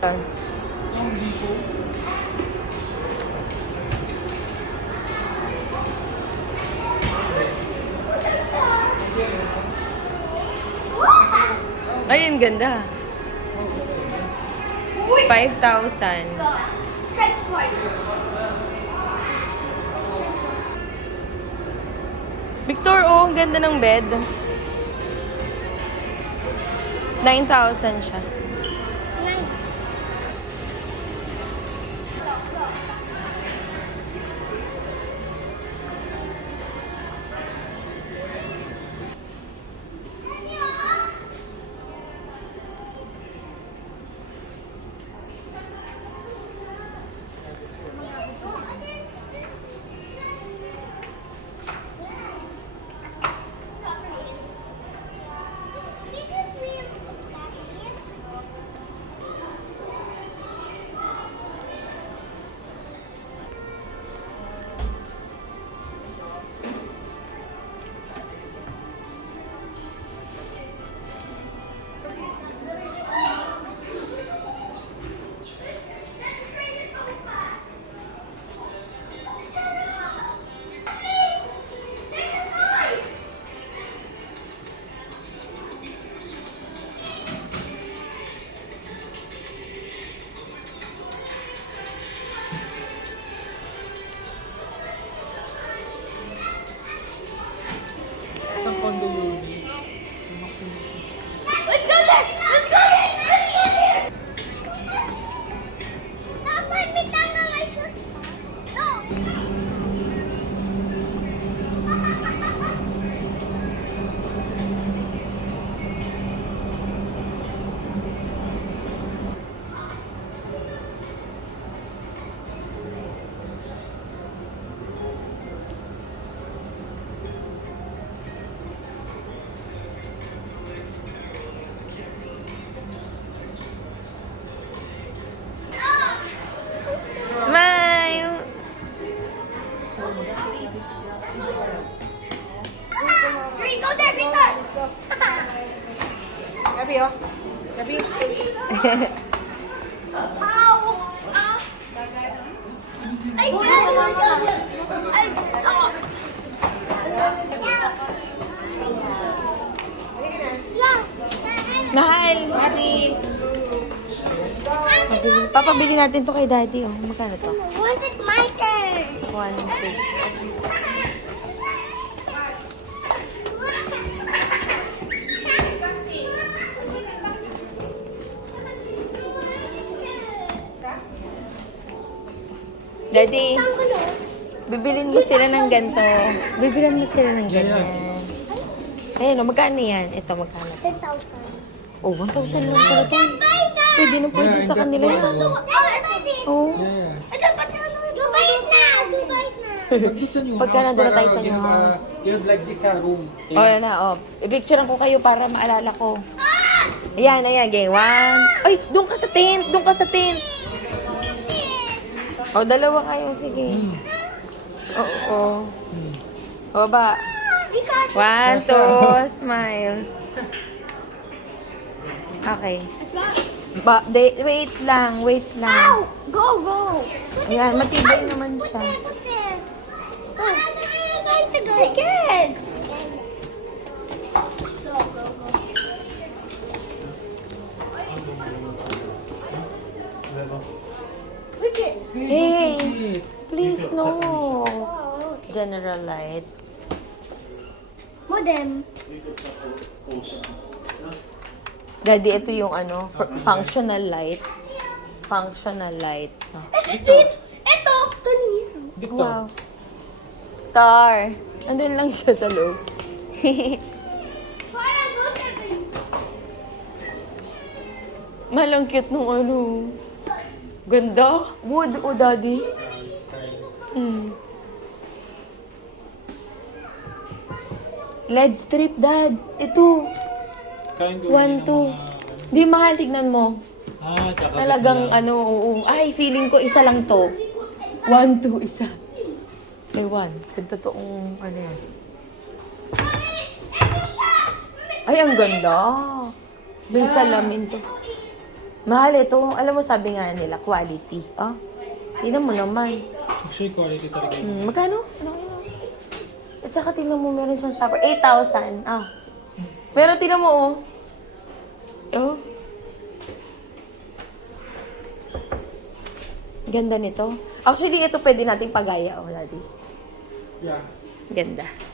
Ayun, ganda. 5,000. Victor, oh, ang ganda ng bed. 9,000 siya. Isang condo yun. Let's go there! Let's go there! Dapat bitang na may sus. No! Smile! Three, go there, Victor! Gabi, oh. Gabi. Ow! Ay, dyan! Ay, Mahal! Gabi. Papabili natin to kay daddy. Oh, magkano to? wanted my turn. 1, 2. Daddy, bibilin mo sila ng ganito. Bibilin mo sila ng ganyan. Ayun, magkano yan? Ito, magkano? 10,000. Oh, 1,000 lang pala to. Pwede na pwede sa kanila yan. Oh. Yeah. Dapat ka Dubai na! Dubai na! Pag this sa new Pagka house, nandun na tayo para sa new you have, house. you have like this room. Okay? Oh, yan na, oh. I-picturean ko kayo para maalala ko. Ayan, ayan, game 1. Ay, doon ka sa tent, doon ka sa tent. Oh, dalawa kayo, sige. Oo. O, ba? 1, 2, smile. Okay. Wait lang, wait lang. Go, go! Ayan, matibay naman siya. Put there. Oh. I'm going to go again. Go, go, go. Which is? Hey, please no. Oh, okay. General light. Modem. Daddy, ito yung ano, functional light. Functional light. Oh. Ito, niya. Dito. Wow. Tar. Andun lang siya sa loob. Para go there. Malang cute nung ano. Ganda. Wood, oh daddy. LED strip, dad. Ito. Kayang gawin 1, ng mga... 2. Di mahal, tignan mo. Tsaka Talagang ano, oo. Ay, feeling ko isa lang to. 1, 2, isa. May 1. Kung totoong ano yan. Ay, ang ganda. May salamin to. Mahal ito. Alam mo, sabi nga nila, quality. Oh, tingnan mo naman. Actually, quality talaga yun. Magkano? Ano kayo? At saka tingnan mo, meron siyang stopper. 8,000. Ah. Pero tingnan mo, oh. Oh. Ganda nito. Actually, ito pwede nating pagaya, oh, daddy. Yeah. Ganda.